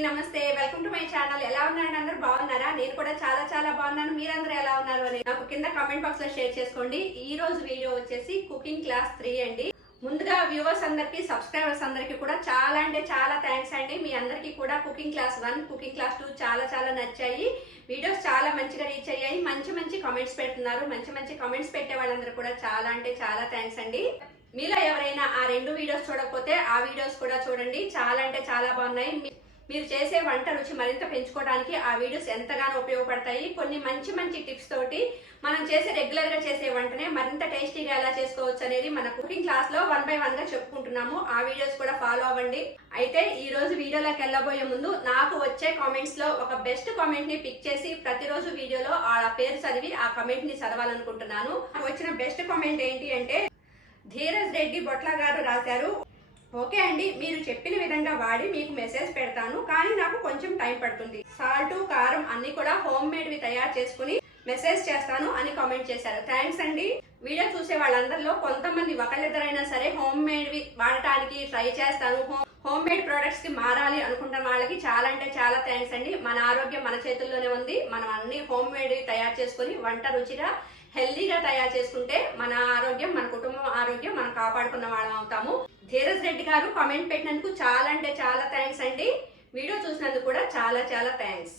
నమస్తే. Welcome to my channel ఎలా ఉన్నారండి అందరూ? బాగున్నారా? నేను కూడా చాలా చాలా బాగున్నాను. మీరందరూ ఎలా ఉన్నారు అని నాకు కింద కామెంట్ బాక్స్లో షేర్ చేసుకోండి. ఈ రోజు వీడియో వచ్చేసి కుకింగ్ క్లాస్ త్రీ అండి. ముందుగా వ్యూవర్స్ అందరికి సబ్స్క్రైబర్స్ అందరికి కూడా చాలా అంటే చాలా థ్యాంక్స్ అండి. మీ అందరికీ కూడా cooking class one cooking class two చాలా చాలా నచ్చాయి. వీడియోస్ చాలా మంచిగా రీచ్ అయ్యాయి. మంచి మంచి కామెంట్స్ పెడుతున్నారు. మంచి మంచి కామెంట్స్ పెట్టే వాళ్ళందరూ కూడా చాలా అంటే చాలా థ్యాంక్స్ అండి. మీలో ఎవరైనా ఆ రెండు వీడియోస్ చూడకపోతే ఆ వీడియోస్ కూడా చూడండి. చాలా అంటే చాలా బాగున్నాయి. మీ- మీరు చేసే వంట రుచి మరింత పెంచుకోవడానికి ఆ వీడియోస్ ఎంతగానో ఉపయోగపడతాయి. కొన్ని మంచి మంచి టిప్స్ తోటి మనం చేసే రెగ్యులర్గా చేసే వంటనే మరింత టేస్టీగా ఎలా చేసుకోవచ్చు అనేది మన కుకింగ్ క్లాస్లో వన్ బై వన్గా చెప్పుకుంటున్నాము. ఆ వీడియోస్ కూడా ఫాలో అవ్వండి. అయితే ఈ రోజు వీడియోలోకి వెళ్ళబోయే ముందు నాకు వచ్చే కామెంట్స్లో ఒక బెస్ట్ కామెంట్ని పిక్ చేసి ప్రతిరోజు వీడియోలో ఆ పేరు చదివి ఆ కామెంట్ని చదవాలనుకుంటున్నాను. వచ్చిన బెస్ట్ కామెంట్ ఏంటి అంటే ధీరజ్ రెడ్డి బొట్ల గారు రాశారు. ఓకే అండి మీరు చెప్పిన విధంగా వాడి మీకు మెసేజ్ పెడతాను. కానీ నాకు కొంచెం టైం పడుతుంది. సాల్ట్ కారం అన్ని కూడా హోమ్ మేడ్వి తయారు చేసుకుని మెసేజ్ చేస్తాను అని కామెంట్ చేశారు. థ్యాంక్స్ అండి. వీడియో చూసే వాళ్ళందరిలో కొంతమంది ఒకళ్ళిద్దరైనా సరే హోమ్ మేడ్వి వాడటానికి ట్రై చేస్తాను. హోమ్ హోమ్ మేడ్ ప్రొడక్ట్స్కి మారాలి అనుకుంటున్న వాళ్ళకి చాలా అంటే చాలా థ్యాంక్స్ అండి. మన ఆరోగ్యం మన చేతుల్లోనే ఉంది. మనం అన్ని హోమ్ మేడ్ తయారు చేసుకుని వంట రుచిగా హెల్దీగా తయారు చేసుకుంటే మన ఆరోగ్యం మన కుటుంబం ఆరోగ్యం మనం కాపాడుకున్న వాళ్ళం అవుతాము. ధీరజ్ రెడ్డి గారు కామెంట్ పెట్టినందుకు చాలా అంటే చాలా థ్యాంక్స్ అండి. వీడియో చూసినందుకు కూడా చాలా చాలా థ్యాంక్స్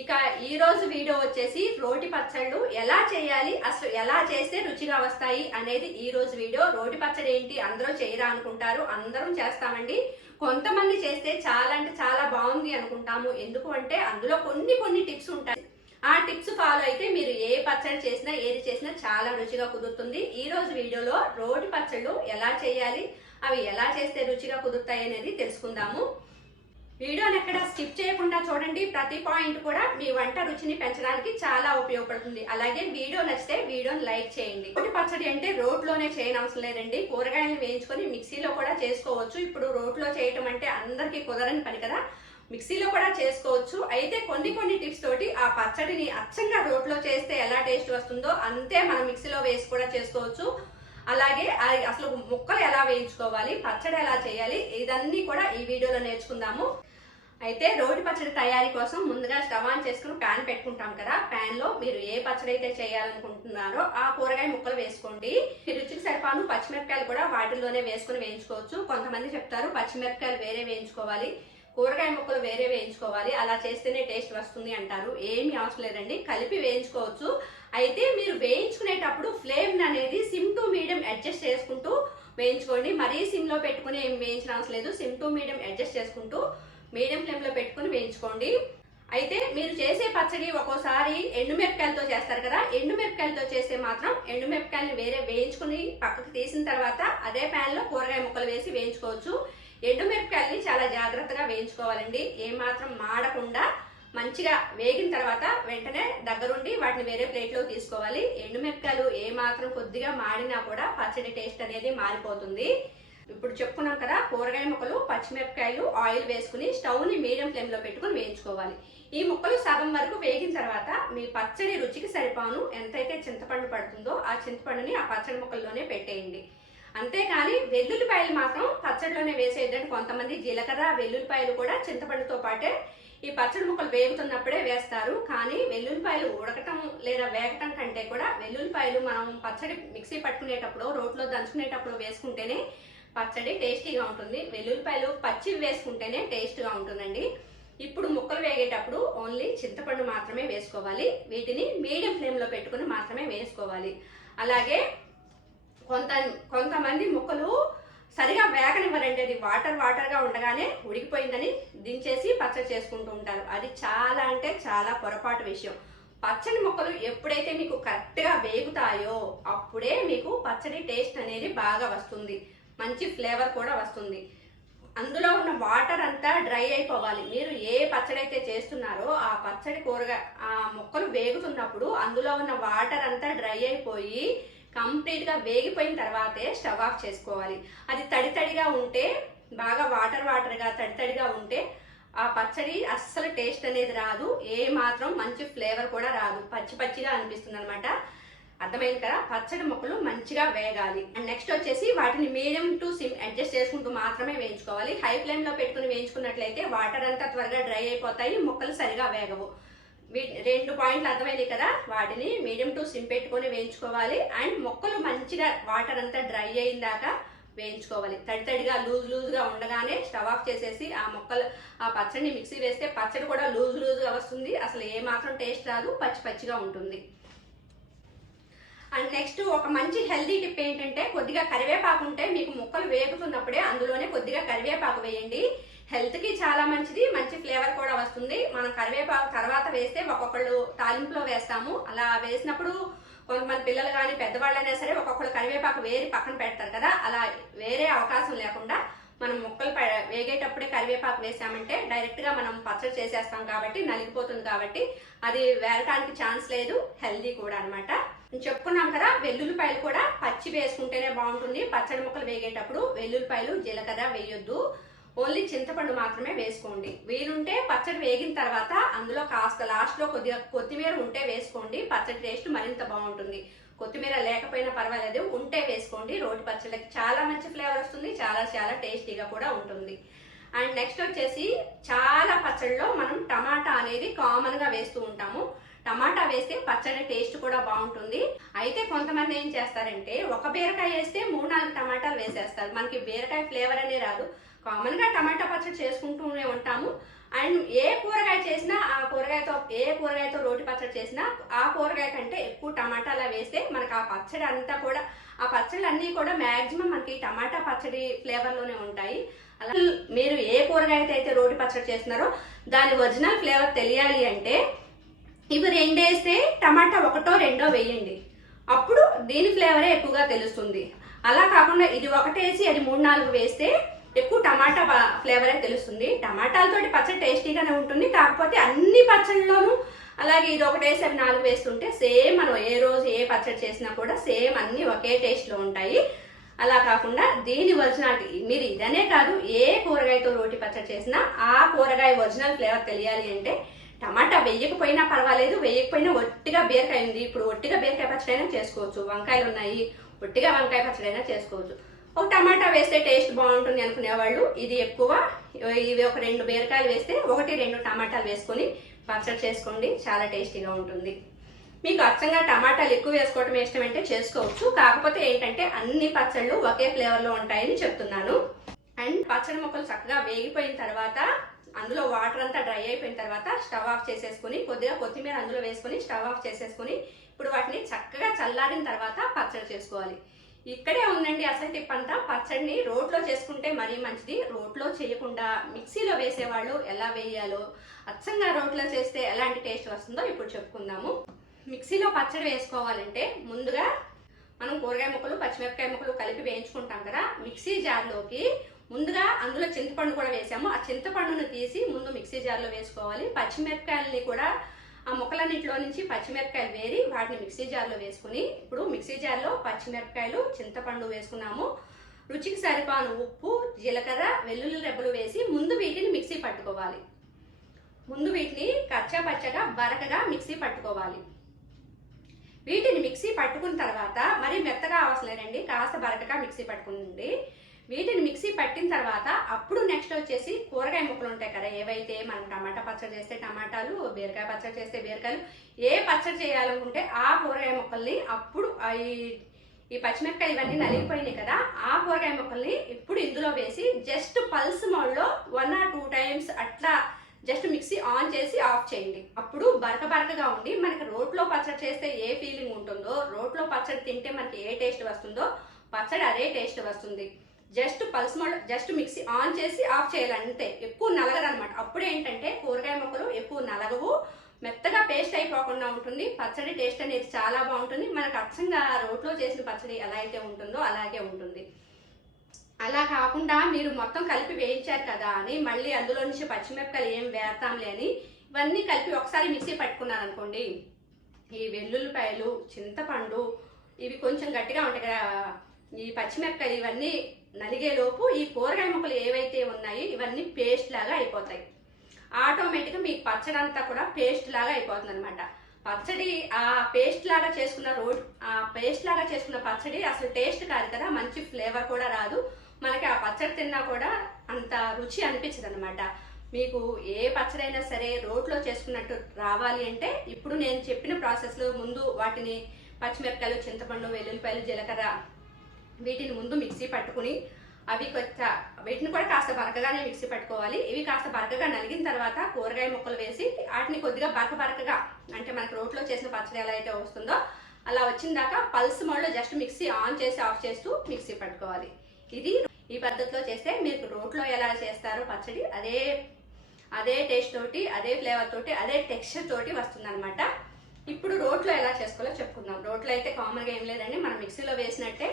ఇక ఈ రోజు వీడియో వచ్చేసి రోటి పచ్చళ్ళు ఎలా చేయాలి అసలు ఎలా చేస్తే రుచిగా వస్తాయి అనేది ఈ రోజు వీడియో. రోటి పచ్చడి ఏంటి అందరూ చేయరా అనుకుంటారు అందరం చేస్తామండి. కొంతమంది చేస్తే చాలా అంటే చాలా బాగుంది అనుకుంటాము. ఎందుకు అంటే అందులో కొన్ని కొన్ని టిప్స్ ఉంటాయి. ఆ టిప్స్ ఫాలో అయితే మీరు ఏ పచ్చడి చేసినా ఏది చేసినా చాలా రుచిగా కుదురుతుంది. ఈ రోజు వీడియోలో రోటి పచ్చళ్ళు ఎలా చేయాలి అవి ఎలా చేస్తే రుచిగా కుదురుతాయి అనేది తెలుసుకుందాము. వీడియోని ఎక్కడ స్కిప్ చేయకుండా చూడండి. ప్రతి పాయింట్ కూడా మీ వంట రుచిని పెంచడానికి చాలా ఉపయోగపడుతుంది. అలాగే వీడియో నచ్చితే వీడియోని లైక్ చేయండి. ఒకటి పచ్చడి అంటే రోట్లోనే చేయనవసరం లేదండి. కూరగాయలు వేయించుకొని మిక్సీలో కూడా చేసుకోవచ్చు. ఇప్పుడు రోట్లో చేయటం అంటే అందరికీ కుదరని పని కదా. మిక్సీలో కూడా చేసుకోవచ్చు. అయితే కొన్ని కొన్ని టిప్స్ తోటి ఆ పచ్చడిని అచ్చంగా రోట్లో చేస్తే ఎలా టేస్ట్ వస్తుందో అంతే మనం మిక్సీలో వేసి కూడా చేసుకోవచ్చు. అలాగే అది అసలు ముక్కలు ఎలా వేయించుకోవాలి పచ్చడి ఎలా చేయాలి ఇదన్నీ కూడా ఈ వీడియోలో నేర్చుకుందాము. అయితే రోటి పచ్చడి తయారీ కోసం ముందుగా స్టవ్ ఆన్ చేసుకుని ప్యాన్ పెట్టుకుంటాం కదా. ప్యాన్లో మీరు ఏ పచ్చడి అయితే చేయాలనుకుంటున్నారో ఆ కూరగాయ ముక్కలు వేసుకోండి. రుచికి సరిపాను పచ్చిమిరపకాయలు కూడా వాటిల్లోనే వేసుకుని వేయించుకోవచ్చు. కొంతమంది చెప్తారు పచ్చిమిరపకాయలు వేరే వేయించుకోవాలి. కూరగాయ ముక్కలు వేరే వేయించుకోవాలి. అలా చేస్తేనే టేస్ట్ వస్తుంది అంటారు. ఏమీ అవసరం లేదండి. కలిపి వేయించుకోవచ్చు. అయితే మీరు వేయించుకునేటప్పుడు ఫ్లేమ్ అనేది సిమ్ టు మీడియం అడ్జస్ట్ చేసుకుంటూ వేయించుకోండి. మరీ సిమ్లో పెట్టుకుని ఏం వేయించిన అవసరం లేదు. సిమ్ టు మీడియం అడ్జస్ట్ చేసుకుంటూ మీడియం ఫ్లేమ్లో పెట్టుకుని వేయించుకోండి. అయితే మీరు చేసే పచ్చడి ఒక్కోసారి ఎండుమిరపకాయలతో చేస్తారు కదా. ఎండుమిరపకాయలతో చేస్తే మాత్రం ఎండుమిరపకాయలు వేరే వేయించుకుని పక్కకు తీసిన తర్వాత అదే ప్యాన్లో కూరగాయ ముక్కలు వేసి వేయించుకోవచ్చు. ఎండుమిరపకాయల్ని చాలా జాగ్రత్తగా వేయించుకోవాలండి. ఏమాత్రం మాడకుండా మంచిగా వేగిన తర్వాత వెంటనే దగ్గరుండి వాటిని వేరే ప్లేట్లో తీసుకోవాలి. ఎండుమిరపకాయలు ఏమాత్రం కొద్దిగా మాడినా కూడా పచ్చడి టేస్ట్ అనేది మారిపోతుంది. ఇప్పుడు చెప్పుకున్నాం కదా కూరగాయ ముక్కలు పచ్చిమిరపకాయలు ఆయిల్ వేసుకుని స్టవ్ని మీడియం ఫ్లేమ్లో పెట్టుకుని వేయించుకోవాలి. ఈ ముక్కలు సగం వరకు వేగిన తర్వాత మీ పచ్చడి రుచికి సరిపాను. ఎంతైతే చింతపండు పడుతుందో ఆ చింతపండుని ఆ పచ్చడి ముక్కల్లోనే పెట్టేయండి. అంతేకాని వెల్లుల్లిపాయలు మాత్రం పచ్చడిలోనే వేసేయద్దండి. కొంతమంది జీలకర్ర వెల్లుల్లిపాయలు కూడా చింతపండుతో పాటే ఈ పచ్చడి ముక్కలు వేగుతున్నప్పుడే వేస్తారు. కానీ వెల్లుల్లిపాయలు ఉడకటం లేదా వేగటం కంటే కూడా వెల్లుల్లిపాయలు మనం పచ్చడి మిక్సీ పట్టుకునేటప్పుడు రోట్లో దంచుకునేటప్పుడు వేసుకుంటేనే పచ్చడి టేస్టీగా ఉంటుంది. వెల్లుల్లిపాయలు పచ్చి వేసుకుంటేనే టేస్ట్గా ఉంటుందండి. ఇప్పుడు ముక్కలు వేగేటప్పుడు ఓన్లీ చింతపండు మాత్రమే వేసుకోవాలి. వీటిని మీడియం ఫ్లేమ్లో పెట్టుకుని మాత్రమే వేసుకోవాలి. అలాగే కొంత కొంతమంది ముక్కలు సరిగా వేగనివ్వరండి అది వాటర్ వాటర్గా ఉండగానే ఉడికిపోయిందని దించేసి పచ్చడి చేసుకుంటూ ఉంటారు. అది చాలా అంటే చాలా పొరపాటు విషయం. పచ్చడి ముక్కలు ఎప్పుడైతే మీకు కరెక్ట్గా వేగుతాయో అప్పుడే మీకు పచ్చడి టేస్ట్ అనేది బాగా వస్తుంది. మంచి ఫ్లేవర్ కూడా వస్తుంది. అందులో ఉన్న వాటర్ అంతా డ్రై అయిపోవాలి. మీరు ఏ పచ్చడి అయితే చేస్తున్నారో ఆ పచ్చడి కూరగా ఆ మొక్కలు వేగుతున్నప్పుడు అందులో ఉన్న వాటర్ అంతా డ్రై అయిపోయి కంప్లీట్గా వేగిపోయిన తర్వాతే స్టవ్ ఆఫ్ చేసుకోవాలి. అది తడి తడిగా ఉంటే బాగా వాటర్ వాటర్గా తడి తడిగా ఉంటే ఆ పచ్చడి అస్సలు టేస్ట్ అనేది రాదు. ఏ మాత్రం మంచి ఫ్లేవర్ కూడా రాదు. పచ్చి పచ్చిగా అనిపిస్తుంది అనమాట అర్థమైంది కదా? పచ్చడి ముక్కలు మంచిగా వేగాలి. అండ్ నెక్స్ట్ వచ్చేసి వాటిని మీడియం టు సిమ్ అడ్జస్ట్ చేసుకుంటూ మాత్రమే వేయించుకోవాలి. హై ఫ్లేమ్లో పెట్టుకుని వేయించుకున్నట్లయితే వాటర్ అంతా త్వరగా డ్రై అయిపోతాయి. ముక్కలు సరిగా వేగవు. రెండు పాయింట్లు అర్థమైంది కదా? వాటిని మీడియం టు సిమ్ పెట్టుకొని వేయించుకోవాలి. అండ్ మొక్కలు మంచిగా వాటర్ అంతా డ్రై అయిన దాకా వేయించుకోవాలి. తడి తడిగా లూజ్ లూజ్గా ఉండగానే స్టవ్ ఆఫ్ చేసేసి ఆ మొక్కలు ఆ పచ్చడిని మిక్సీ వేస్తే పచ్చడి కూడా లూజ్ లూజ్గా వస్తుంది. అసలు ఏ మాత్రం టేస్ట్ రాదు పచ్చి పచ్చిగా ఉంటుంది. అండ్ నెక్స్ట్ ఒక మంచి హెల్దీ టిప్ ఏంటంటే కొద్దిగా కరివేపాకు ఉంటే మీకు మొక్కలు వేగుతున్నప్పుడే అందులోనే కొద్దిగా కరివేపాకు వేయండి. హెల్త్కి చాలా మంచిది మంచి ఫ్లేవర్ కూడా వస్తుంది. మనం కరివేపాకు తర్వాత వేస్తే ఒక్కొక్కళ్ళు తాలింపులో వేస్తాము. అలా వేసినప్పుడు కొంతమంది పిల్లలు కానీ పెద్దవాళ్ళైనా సరే ఒక్కొక్కళ్ళు కరివేపాకు వేరి పక్కన పెడతారు కదా అలా వేరే అవకాశం లేకుండా మనం ముక్కలు వేగేటప్పుడే కరివేపాకు వేసామంటే డైరెక్ట్గా మనం పచ్చడి చేసేస్తాం కాబట్టి నలిగిపోతుంది కాబట్టి అది వేరటానికి ఛాన్స్ లేదు హెల్దీ కూడా అన్నమాట. చెప్పుకున్నాం కదా వెల్లుల్లిపాయలు కూడా పచ్చి వేసుకుంటేనే బాగుంటుంది. పచ్చడి ముక్కలు వేగేటప్పుడు వెల్లుల్లిపాయలు జీలకర్ర వేయొద్దు. ఓన్లీ చింతపండు మాత్రమే వేసుకోండి. వీలుంటే పచ్చడి వేగిన తర్వాత అందులో కాస్త లాస్ట్లో కొద్దిగా కొత్తిమీర ఉంటే వేసుకోండి. పచ్చడి టేస్ట్ మరింత బాగుంటుంది. కొత్తిమీర లేకపోయినా పర్వాలేదు. ఉంటే వేసుకోండి. రోటి పచ్చళ్ళకి చాలా మంచి ఫ్లేవర్ వస్తుంది. చాలా చాలా టేస్టీగా కూడా ఉంటుంది. అండ్ నెక్స్ట్ వచ్చేసి చాలా పచ్చడిలో మనం టమాటా అనేది కామన్గా వేస్తూ ఉంటాము. టమాటా వేస్తే పచ్చడి టేస్ట్ కూడా బాగుంటుంది. అయితే కొంతమంది ఏం చేస్తారంటే ఒక బీరకాయ వేస్తే మూడు నాలుగు టమాటాలు వేసేస్తారు. మనకి బీరకాయ ఫ్లేవర్ అనే రాదు. కామన్గా టమాటా పచ్చడి చేసుకుంటూనే ఉంటాము. అండ్ ఏ కూరగాయ చేసినా ఆ కూరగాయతో ఏ కూరగాయతో రోటి పచ్చడి చేసినా ఆ కూరగాయ కంటే ఎక్కువ టమాటాలా వేస్తే మనకు ఆ పచ్చడి అంతా కూడా ఆ పచ్చళ్ళు అన్నీ కూడా మ్యాక్సిమం మనకి టమాటా పచ్చడి ఫ్లేవర్లోనే ఉంటాయి. అలా మీరు ఏ కూరగాయతో అయితే రోటి పచ్చడి చేస్తున్నారో దాని ఒరిజినల్ ఫ్లేవర్ తెలియాలి అంటే ఇవి రెండు వేస్తే టమాటా ఒకటో రెండో వేయండి. అప్పుడు దీని ఫ్లేవరే ఎక్కువగా తెలుస్తుంది. అలా కాకుండా ఇది ఒకటేసి అది మూడు నాలుగు వేస్తే ఎక్కువ టమాటా ఫ్లేవర్ ఫ్లేవరే తెలుస్తుంది. టమాటాలతోటి పచ్చడి టేస్టీగానే ఉంటుంది. కాకపోతే అన్ని పచ్చళ్ళలోనూ అలాగే ఇది ఒకటే వేసి నాలుగు వేస్తుంటే సేమ్ మనం ఏ రోజు ఏ పచ్చడి చేసినా కూడా సేమ్ అన్ని ఒకే టేస్ట్లో ఉంటాయి. అలా కాకుండా దీని ఒరిజినాలిటీ మీరు ఇదనే కాదు ఏ కూరగాయతో రోటి పచ్చడి చేసినా ఆ కూరగాయ ఒరిజినల్ ఫ్లేవర్ తెలియాలి అంటే టమాటా వేయకపోయినా పర్వాలేదు వేయకపోయినా ఒట్టిగా బీరకాయ ఉంది. ఇప్పుడు ఒట్టిగా బీరకాయ పచ్చడి అయినా చేసుకోవచ్చు. వంకాయలు ఉన్నాయి ఒట్టిగా వంకాయ పచ్చడి అయినా చేసుకోవచ్చు. ఒక టమాటా వేస్తే టేస్ట్ బాగుంటుంది అనుకునేవాళ్ళు. ఇది ఎక్కువ ఇవి ఒక రెండు బీరకాయలు వేస్తే ఒకటి రెండు టమాటాలు వేసుకొని పచ్చడి చేసుకోండి చాలా టేస్టీగా ఉంటుంది. మీకు అచ్చంగా టమాటాలు ఎక్కువ వేసుకోవడం ఇష్టం అంటే చేసుకోవచ్చు. కాకపోతే ఏంటంటే అన్ని పచ్చళ్ళు ఒకే ఫ్లేవర్లో ఉంటాయని చెప్తున్నాను. అండ్ పచ్చడి మొక్కలు చక్కగా వేగిపోయిన తర్వాత అందులో వాటర్ అంతా డ్రై అయిపోయిన తర్వాత స్టవ్ ఆఫ్ చేసేసుకుని కొద్దిగా కొత్తిమీర అందులో వేసుకొని స్టవ్ ఆఫ్ చేసేసుకుని ఇప్పుడు వాటిని చక్కగా చల్లారిన తర్వాత పచ్చడి చేసుకోవాలి. ఇక్కడే ఉందండి అసలు టిప్ అంతా పచ్చడిని రోట్లో చేసుకుంటే మరీ మంచిది. రోట్లో చేయకుండా మిక్సీలో వేసేవాళ్ళు ఎలా వేయాలో అచ్చంగా రోట్లో చేస్తే ఎలాంటి టేస్ట్ వస్తుందో ఇప్పుడు చెప్పుకుందాము. మిక్సీలో పచ్చడి వేసుకోవాలంటే ముందుగా మనం కూరగాయ ముక్కలు పచ్చిమిరపకాయ ముక్కలు కలిపి వేయించుకుంటాం కదా. మిక్సీ జార్లోకి ముందుగా అందులో చింతపండు కూడా వేసాము. ఆ చింతపండును తీసి ముందు మిక్సీ జార్లో వేసుకోవాలి. పచ్చిమిరపకాయలని కూడా ఆ ముక్కలన్నింటిలో నుంచి పచ్చిమిరపకాయలు వేరి వాటిని మిక్సీ జార్లో వేసుకుని ఇప్పుడు మిక్సీ జార్లో పచ్చిమిరపకాయలు చింతపండు వేసుకున్నాము. రుచికి సరిపాను ఉప్పు జీలకర్ర వెల్లుల్లి రెబ్బలు వేసి ముందు వీటిని మిక్సీ పట్టుకోవాలి. ముందు వీటిని కచ్చా పచ్చగా బరకగా మిక్సీ పట్టుకోవాలి. వీటిని మిక్సీ పట్టుకున్న తర్వాత మరి మెత్తగా అవసరం లేదండి కాస్త బరకగా మిక్సీ పట్టుకుంది వీటిని మిక్సీ పట్టిన తర్వాత అప్పుడు నెక్స్ట్ వచ్చేసి కూరగాయ ముక్కలు ఉంటాయి కదా ఏవైతే మనం టమాటా పచ్చడి చేస్తే టమాటాలు బీరకాయ పచ్చడి చేస్తే బీరకాయలు ఏ పచ్చడి చేయాలనుకుంటే ఆ కూరగాయ ముక్కల్ని అప్పుడు ఈ- ఈ ఇవన్నీ నలిగిపోయినాయి కదా ఆ కూరగాయ ముక్కల్ని ఇప్పుడు ఇందులో వేసి జస్ట్ పల్స్ మోడ్లో వన్ ఆర్ టూ టైమ్స్ అట్లా జస్ట్ మిక్సీ ఆన్ చేసి ఆఫ్ చేయండి. అప్పుడు బరక బరకగా ఉండి మనకి రోట్లో పచ్చడి చేస్తే ఏ ఫీలింగ్ ఉంటుందో రోట్లో పచ్చడి తింటే మనకి ఏ టేస్ట్ వస్తుందో పచ్చడి అదే టేస్ట్ వస్తుంది. Just pulse mode just mixie on చేసి ఆఫ్ చేయాలి అంతే. ఎక్కువ నలగదనమాట అప్పుడు ఏంటంటే కూరగాయ మొక్కలు ఎక్కువ నలగవు. మెత్తగా పేస్ట్ అయిపోకుండా ఉంటుంది. పచ్చడి టేస్ట్ అనేది చాలా బాగుంటుంది. మనకు అచ్చంగా రోట్లో చేసిన పచ్చడి ఎలా అయితే ఉంటుందో అలాగే ఉంటుంది. అలా కాకుండా మీరు మొత్తం కలిపి వేయించారు కదా అని మళ్ళీ అందులో నుంచి పచ్చిమిరపకాయలు ఏం వేస్తాంలే అని ఇవన్నీ కలిపి ఒకసారి మిక్సీ పట్టుకున్నాను అనుకోండి. ఈ వెల్లుల్లిపాయలు చింతపండు ఇవి కొంచెం గట్టిగా ఉంటాయి కదా. ఈ పచ్చిమిరపకాయలు ఇవన్నీ నలిగేలోపు ఈ కూరగాయ ముక్కలు ఏవైతే ఉన్నాయో ఇవన్నీ పేస్ట్ లాగా అయిపోతాయి. ఆటోమేటిక్గా మీకు పచ్చడి అంతా కూడా పేస్ట్ లాగా అయిపోతుంది అనమాట పచ్చడి ఆ పేస్ట్ లాగా చేసుకున్న రోడ్ ఆ పేస్ట్ లాగా చేసుకున్న పచ్చడి అసలు టేస్ట్ కాదు కదా మంచి ఫ్లేవర్ కూడా రాదు. మనకి ఆ పచ్చడి తిన్నా కూడా అంత రుచి అనిపించదు అనమాట మీకు ఏ పచ్చడి అయినా సరే రోట్లో చేసుకున్నట్టు రావాలి అంటే ఇప్పుడు నేను చెప్పిన ప్రాసెస్లో ముందు వాటిని పచ్చిమిరపకాయలు చింతపండు వెల్లుల్లిపాయలు జీలకర్ర వీటిని ముందు మిక్సీ పట్టుకుని అవి కొత్త వీటిని కూడా కాస్త బరకగానే మిక్సీ పట్టుకోవాలి. ఇవి కాస్త బరకగా నలిగిన తర్వాత కూరగాయ ముక్కలు వేసి వాటిని కొద్దిగా బరక బరకగా అంటే మనకు రోట్లో చేసిన పచ్చడి ఎలా అయితే వస్తుందో అలా వచ్చిన దాకా పల్స్ మోడ్లో జస్ట్ మిక్సీ ఆన్ చేసి ఆఫ్ చేస్తూ మిక్సీ పట్టుకోవాలి. ఇది ఈ పద్ధతిలో చేస్తే మీకు రోట్లో ఎలా చేస్తారో పచ్చడి అదే అదే టేస్ట్ తోటి అదే ఫ్లేవర్ తోటి అదే టెక్స్చర్ తోటి వస్తుందన్నమాట. ఇప్పుడు రోట్లో ఎలా చేసుకోవాలో చెప్పుకుందాం. రోట్లో అయితే కామన్గా ఏం లేదండి. మనం మిక్సీలో వేసినట్టే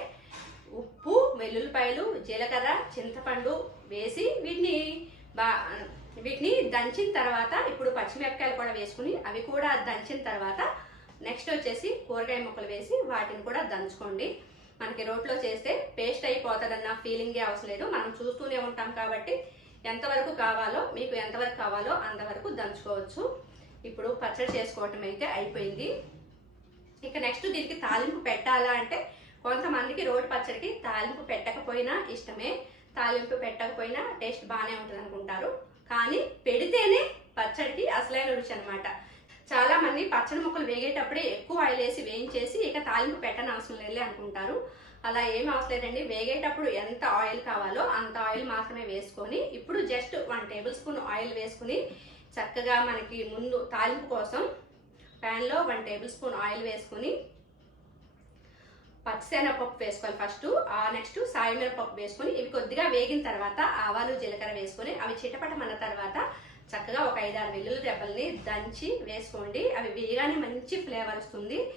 ఉప్పు వెల్లుల్లిపాయలు జీలకర్ర చింతపండు వేసి వీటిని బా వీటిని దంచిన తర్వాత ఇప్పుడు పచ్చిమిరపకాయలు కూడా వేసుకుని అవి కూడా దంచిన తర్వాత నెక్స్ట్ వచ్చేసి కూరగాయ ముక్కలు వేసి వాటిని కూడా దంచుకోండి. మనకి రోట్లో చేస్తే పేస్ట్ అయిపోతాడన్న ఫీలింగే అవసరం లేదు. మనం చూస్తూనే ఉంటాం కాబట్టి ఎంతవరకు కావాలో మీకు ఎంతవరకు కావాలో అంతవరకు దంచుకోవచ్చు. ఇప్పుడు పచ్చడి చేసుకోవటం అయితే అయిపోయింది. ఇక నెక్స్ట్ దీనికి తాలింపు పెట్టాలా అంటే కొంతమందికి రోడ్డు పచ్చడికి తాలింపు పెట్టకపోయినా ఇష్టమే. తాలింపు పెట్టకపోయినా టేస్ట్ బాగానే ఉంటుంది అనుకుంటారు కానీ పెడితేనే పచ్చడికి అసలైన రుచి అనమాట చాలా మంది పచ్చడి ముక్కలు వేగేటప్పుడే ఎక్కువ ఆయిల్ వేసి వేయించేసి ఇక తాలింపు పెట్టని అవసరం లేదులే అనుకుంటారు. అలా ఏం అవసరం లేదండి వేగేటప్పుడు ఎంత ఆయిల్ కావాలో అంత ఆయిల్ మాత్రమే వేసుకొని ఇప్పుడు just one tablespoon oil వేసుకుని చక్కగా మనకి ముందు తాలింపు కోసం ప్యాన్లో వన్ టేబుల్ స్పూన్ ఆయిల్ వేసుకుని పచ్చిసెనగపప్పు వేసుకోవాలి ఫస్ట్ ఆ నెక్స్ట్ సాయమిరపప్పు వేసుకొని ఇవి కొద్దిగా వేగిన తర్వాత ఆవాలు జీలకర్ర వేసుకొని అవి చిటపటమన్న తర్వాత చక్కగా ఒక ఐదారు వెల్లుల్లి రెబ్బల్ని దంచి వేసుకోండి. అవి వేయగానే మంచి ఫ్లేవర్ వస్తుంది.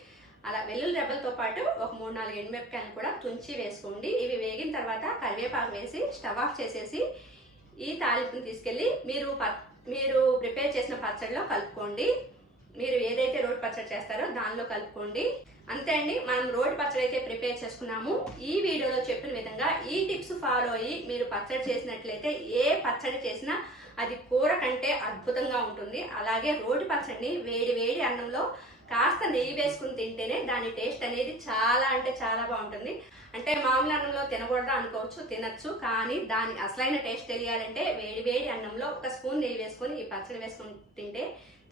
అలా వెల్లుల్లి రెబ్బలతో పాటు ఒక మూడు నాలుగు ఎండుమిరపకాయలు కూడా తుంచి వేసుకోండి. ఇవి వేగిన తర్వాత కరివేపాకు వేసి స్టవ్ ఆఫ్ చేసేసి ఈ తాలింపుని తీసుకెళ్ళి మీరు ప- మీరు ప్రిపేర్ చేసిన పచ్చడిలో కలుపుకోండి. మీరు ఏదైతే రోడ్ పచ్చడి చేస్తారో దానిలో కలుపుకోండి. అంతే అండి మనం రోడ్ పచ్చడి అయితే ప్రిపేర్ చేసుకున్నాము. ఈ వీడియోలో చెప్పిన విధంగా ఈ టిప్స్ ఫాలో అయ్యి మీరు పచ్చడి చేసినట్లయితే ఏ పచ్చడి చేసినా అది కూర కంటే అద్భుతంగా ఉంటుంది. అలాగే రోటి పచ్చడిని వేడి వేడి అన్నంలో కాస్త నెయ్యి వేసుకుని తింటేనే దాని టేస్ట్ అనేది చాలా అంటే చాలా బాగుంటుంది. అంటే మామూలు అన్నంలో తినకూడదు అనుకోవచ్చు తినచ్చు కానీ దాని అసలైన టేస్ట్ తెలియాలంటే వేడి వేడి అన్నంలో ఒక స్పూన్ నెయ్యి వేసుకొని ఈ పచ్చడి వేసుకుని తింటే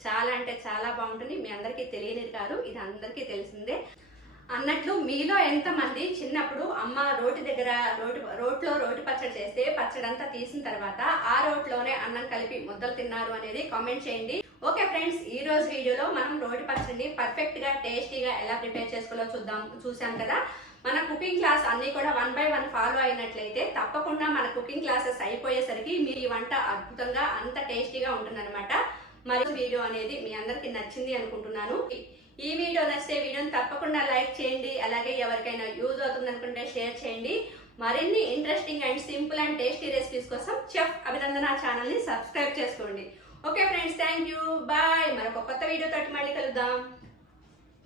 చాలా అంటే చాలా బాగుంటుంది. మీ అందరికీ తెలియనిది కాదు ఇది అందరికీ తెలిసిందే. అన్నట్లు మీలో ఎంతమంది చిన్నప్పుడు అమ్మ రోటి దగ్గర రోటి రోట్లో రోటి పచ్చడి చేస్తే పచ్చడి అంతా తీసిన తర్వాత ఆ రోట్లోనే అన్నం కలిపి ముద్దలు తిన్నారు అనేది కామెంట్ చేయండి. ఓకే ఫ్రెండ్స్ ఈ రోజు వీడియోలో మనం రోటి పచ్చడిని పర్ఫెక్ట్గా టేస్టీగా ఎలా ప్రిపేర్ చేసుకోవాలో చూద్దాం చూసాం కదా? మన కుకింగ్ క్లాస్ అన్ని కూడా వన్ బై వన్ ఫాలో అయినట్లయితే తప్పకుండా మన కుకింగ్ క్లాసెస్ అయిపోయేసరికి మీ ఈ వంట అద్భుతంగా అంత టేస్టీగా ఉంటుందన్నమాట. మరి వీడియో అనేది మీ అందరికి నచ్చింది అనుకుంటున్నాను. ఈ వీడియో నచ్చితే వీడియోని తప్పకుండా లైక్ చేయండి అలాగే ఎవరికైనా యూజ్ అవుతుంది అనుకుంటే షేర్ చేయండి. మరిన్ని interesting and simple and tasty recipes కోసం చెఫ్ అభినందన ఛానల్ని సబ్స్క్రైబ్ చేసుకోండి. Okay friends thank you bye. మరొక కొత్త వీడియో తోటి మళ్ళీ కలుద్దాం.